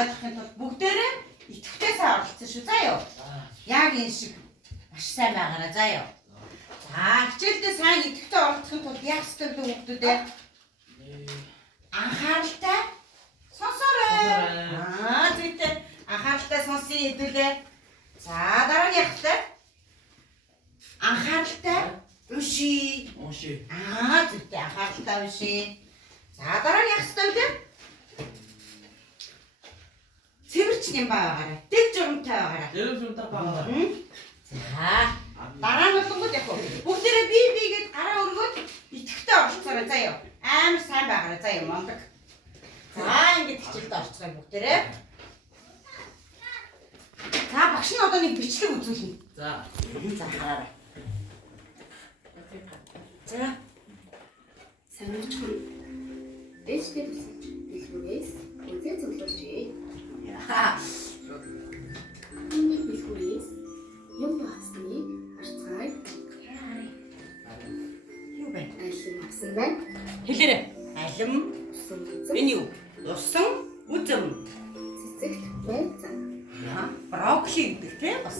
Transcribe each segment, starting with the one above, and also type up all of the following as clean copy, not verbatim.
ойлгохын тулд бүгдээрээ идэвхтэй сайн оролцсон шүү. За юу. Яг энэ шиг маш сайн байгаарай. За юу. За хичээлдээ сайн идэвхтэй оролцохын тулд яг ёстой вэ хүүхдүүдээ? Анхааралтай сонсоорой. Зүйтэй анхааралтай сонсон хэдүүлээ. За дараа нь яг ёстой. Анхааралтай уншия. Зүйтэй анхааралтай уншия. За дараа нь яг ёстой вэ? Цэвэрч нэм байгаарай. Дэг журамтай байгаарай. Дэг журамтай байгаарай. За дараа нь болгоод яг бүгдээрээ бие гээд гараа өргөөд идэвхтэй оролцоорой. За юу. Амар сайн байгаарай. За юу мондог. За ингэж хичээлд орцгоё бүгдээрээ. За багш нь одоо нэг бичлэг үзүүлнэ. За. За хараарай. За. Санамжгүй. Дэжтэй тусалж дэлгүүрээс үзээ цуглуулжээ. Яа. Миний дэлгүүрээс юм баасныг харцгаая. Юу бэ? Алим авсан байна. Хэлээрэй. Алим. Энэ юу? Усан үзэм. Цэцэгт байцаа. Брокколи гэдэг тийм бас.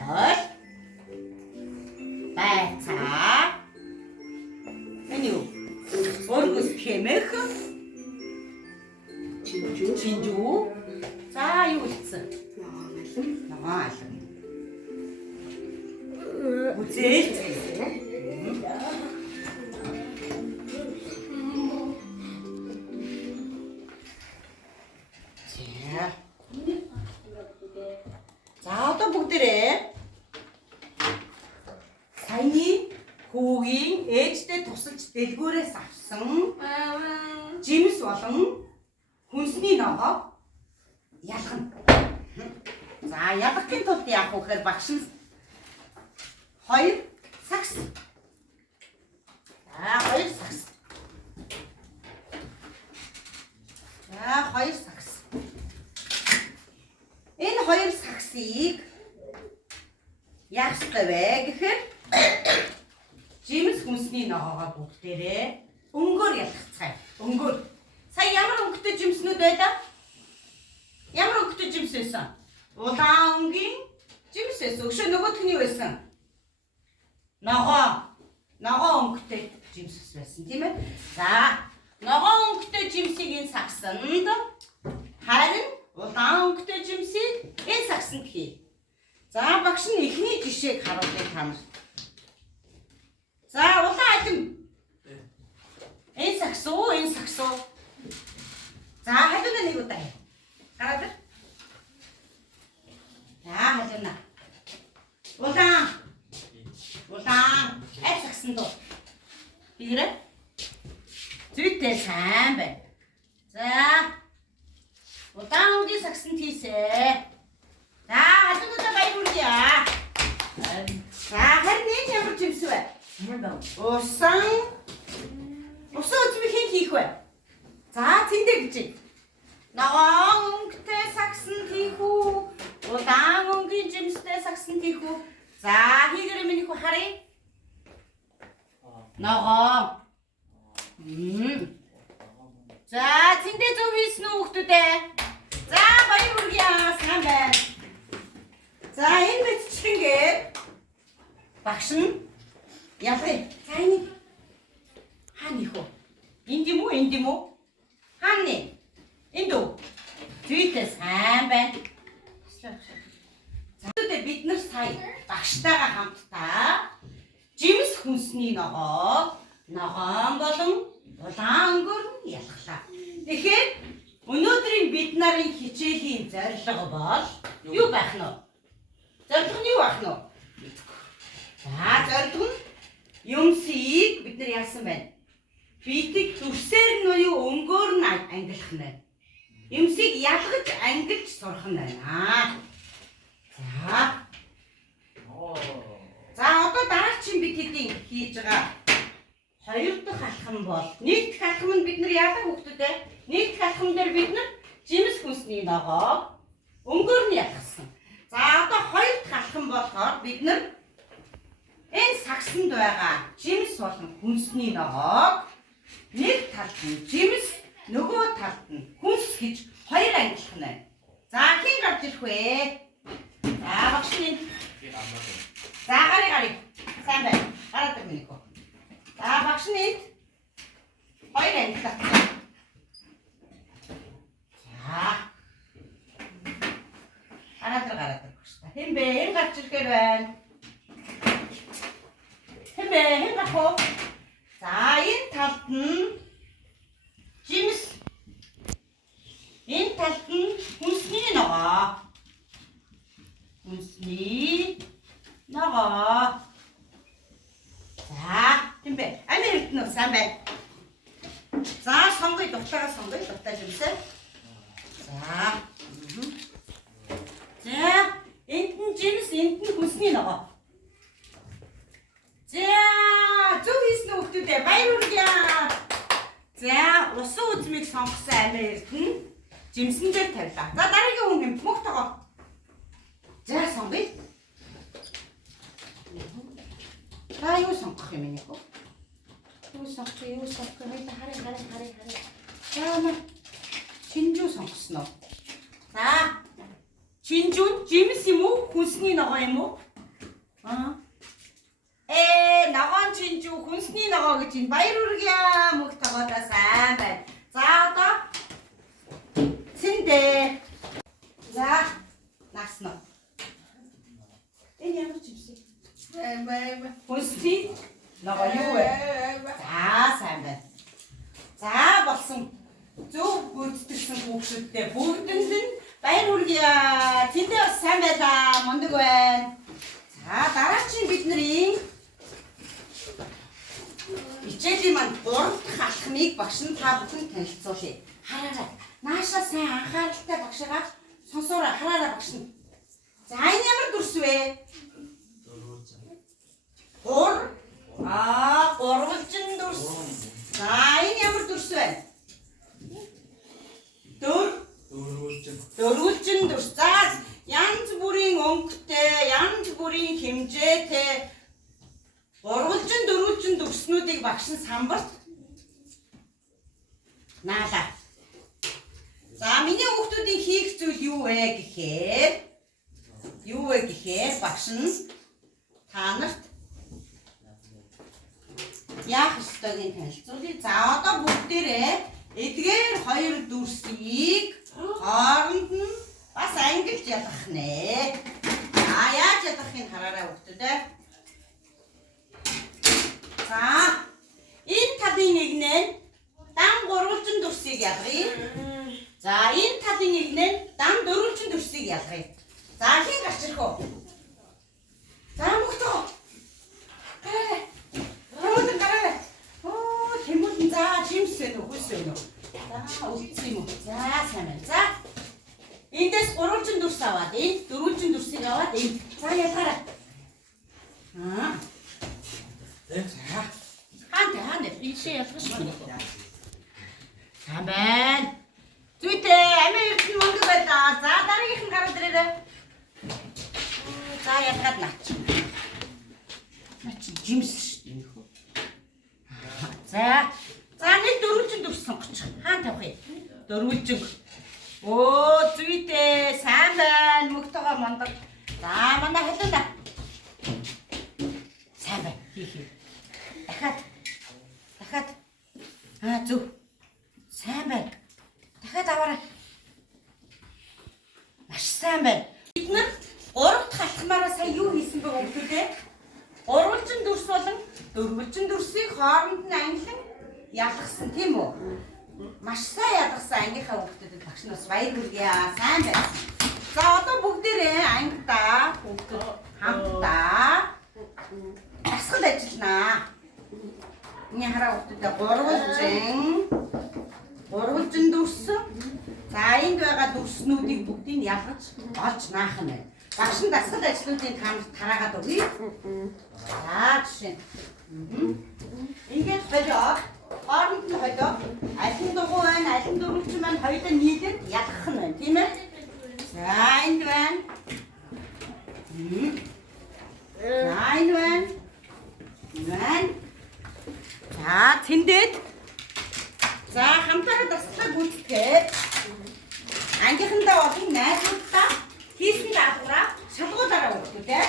Улаалал. Байцаа. Энэ юу? Оргус хэмэх. Чинжүү. За юу хэлсэн? Алим. Үзэл. За одоо бүгдээрээ саяны хүүгийн ээжтэй тусалж дэлгүүрээс авсан жимс болон хүнсний ногоо ялгана. За ялгахын тулд яах вэ гэхээр багш нь 2 сакс. За 2 сакс. За 2 сакс. Энэ 2 саксыг яах ёстой вэ гэхээр жимс хүнсний ногоогоо бүгдээрээ өнгөөр ялгацгаая. Өнгөөр. Сая ямар өнгөтэй жимснүүд байлаа? Ямар өнгөтэй жимс байсан? Улаан өнгийн жимс байсан. Өшөө нөгөөх нь юу байсан? Ногоо өнгөтэй жимс байсан тийм ээ. За ногоо өнгөтэй жимсийг энэ саксанд харин улаан өнгөтэй жимсийг энэ саксанд хий. За багш нь эхний жишээг харуулъя та нарт. За улаан алим. Энэ сакс уу? За халуун нэг удаа. Гараад ир. За халуун. Улаан. Саксанд дуу. Хийрээ. Зүйтэй сайн байна. За. Улаан өнгийн саксанд хийсэ. За халуунуудаа баяр хүргье. За харин энэ ямар жимс вэ? Усан үзмийг хэн хийх вэ? За тэндээ гэж. Ногоон өнгөтэй саксанд хийх үү? Улаан өнгийн жимстэй саксанд хийх үү? За хийгэрэй миний хүү харъя. Ногоо. За тэндээ зөв хийсэн үү хүүхдүүдээ? За баяр хүргье. Сайн байна. За энэ мэтчлэнгээр багш нь явъя. За энэ хаана их вэ? Энд юм уу? Хаана? Энд үү? Зүйтэй сайн байна. За бид нар сая багштайгаа хамтдаа жимс хүнсний ногоон болон улаан өнгөөр нь ялглаа. Тэгэхээр өнөөдрийн бид нарын хичээлийн зорилго бол юу байх нь вэ? Зорилго нь юу байх нь вэ? За зорилго нь юмсыг бид нар яасан байна? Битэг зүрсээр нь юу өнгөөр нь ангилах нь байна. Юмсыг ялгаж ангилж сурах нь байна. За одоо дараагийн бид хэдийн хийж байгаа 2 дахь алхам бол 1 дахь алхам нь бид нар яадаг хүүхдүүдээ 1 дахь алхам дээр бид нар жимс хүнсний ногоо өнгөөр нь ялгасан. За одоо 2 дахь алхам болохоор бид нар энэ саксанд байгаа жимс болон хүнсний ногоог нэг талд нь жимс нөгөө талд нь хүнс гэж 2 ангилах нь. За хин гарч ирэх вэ? За багш минь. За гарыг. Сайн байна. Гараад ир минь хөө. За багш минь. Хоёр ангилах. За. Гараад ир багш. Хэн бэ? Хэн гарч ирэхээр байна? Хэн бэ? Хэн гарах вэ? За энэ талд нь жимс. Энэ талд нь хүнсний ногоо. Хүнсний ногоо. За, тийм бэ. Амир эрдэнэ сайн байна. За, сонгоё дутаагаа сонгоё дутаа жимсээ. За. За, энд нь жимс, энд нь хүнсний ногоо. За, зөв хийсэн хүмүүстээ баяр хүргэе. За, усан үзмийг сонгосон амир эрдэнэ. Жимсэн дээр тавилаа. За дараагийн хүн юм мөх тогоо. За сонгоё. За юу сонгох юм бэ? Юу сонгох вэ? Хараа. За маа чинжүү сонгосноо. За чинжүү жимс юм уу? Хүнсний ногоо юм уу? Ногоон чинжүү хүнсний ногоо гэж энэ баяр хүргэе. Мөх тогоодаа сайн байна. За одоо Синдэ. За, наснаа. Энэ ямар чимсээ? Хүнсний ногоо юу вэ? За, сайн байна. За, болсон. Зөв гүйцэтгсэн хүүхдүүдтэй бүгдэнд нь баяр хүргэе. Тэндээ бас сайн байлаа. Мундаг байна. За, дараа чинь бид нарын хичээлийн манд 3 дахь алхмыг багш нь та бүхэнд танилцуулъя. Хараарай. Наашаа сайн анхааралтай багшаа сонсоорой хараарай багш нь. За энэ ямар дүрс вэ? Гурвалжин дүрс. За энэ ямар дүрс вэ? Дөрвөлжин дүрс. За янз бүрийн өнгөтэй, янз бүрийн хэмжээтэй гурвалжин дөрвөлжин дүрснүүдийг багш нь самбарт наалаа. За миний хүүхдүүдийн хийх зүйл юу вэ гэхээр багш нь та нарт яах ёстойг танилцуулъя. За одоо бүгдээрээ эдгээр хоёр дүрсийг хооронд нь бас ангилж ядах нэ. За яаж ядахыг хараарай хүүхдүүдээ. За энэ талын нэг нь дан гурвалжин дүрсийг ядгая. За энэ талын нэг нь дан дөрвөлжин дүрсийг ялгая. За хин гарч ирэх үү? За мөхтөө. Гараа. Хэмүүлэн за жимс вэ нүү хүс вэ нүү? За үлдсэн юм уу? За сайн байна. За эндээс гурвалжин дүрс аваад энд дөрвөлжин дүрсийг аваад энд. За ялгаарай. Хаана ийшээ ялгах шүү. Сайн байна. Зүйтэй амир эрдэнэ мундаг байлаа. За дараагийнх нь гараад ирээрэй. За ялгаад наач. Наач жимс шүү дээ. За нэг дөрвөлжин дүрс сонгоч. Хаана тавих вэ? Дөрвөлжин. Зүйтэй сайн байна. Мөхтөгөө мундаг. За манай халиулаа. Сайн байна. Хий. Дахиад. Зөв. Сайн байна. Дахиад аваарай. Маш сайн байна. Бид нар 3 дахь алхмаараа сая юу хийсэн бэ хүүхдүүдээ? Гурвалжин дүрс болон дөрвөлжин дүрсийг хооронд нь ангилан ялгасан тийм үү? Маш сайн ялгасан ангийнхаа хүүхдүүдэд багш нь бас баяр хүргэе. Сайн байна. За одоо бүгдээрээ ангидаа хүүхдүүд хамтдаа асгал ажилланаа. Миний хараа хүүхдүүдэд гурвалжин дүрс. За энд байгаа дүрснүүдийг бүгдийг ялгаж олж наах нь байна. Багш нь дасгал ажлуудыг тараагаад өгье. За жишээ. Ингээд хойлоо. Хооронд нь хойлоо. Аль нь дугуй байна, аль нь дөрвөлжин байна, хоёулаа нийлээд ялгах нь байна, тийм ээ? За энд байна. За энэ байна. За тэндээд. За хамтараа дасгалаа гүйцэтгээд найзуудаа хийсэн даалгавраа шалгуулаарай өгдөө те.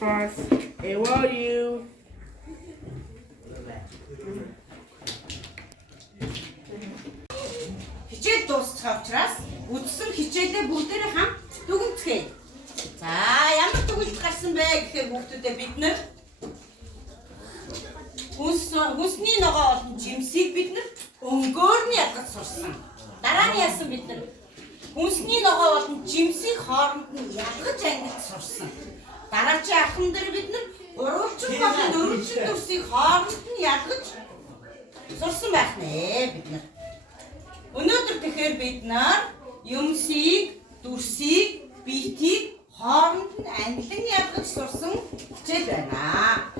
Бас. How are you? Хичээл дуусчих учраас үдсэн хичээлээ бүгдээрээ хамт дүгнэцгээе. За ямар дүгнэлт гарсан бэ гэхээр хүүхдүүдээ бид нэр хүнсний ногоо болон жимсийг бид нэр өнгөөр нь ядгаж сурсан. Дараа нь яасан бид нэр хүнсний ногоо болон жимсийг хооронд нь ядгаж ангиж сурсан. Дараагийн ахын дээр бид нэр уралчин болон дөрвөлчин дүрсийг хооронд нь ядгаж сурсан байх нэ бид нар. Өнөөдөр тэгэхээр бид нар юмсыг, дүрсийг, биетийг хооронд нь англин ядгаж сурсан хичээл байна.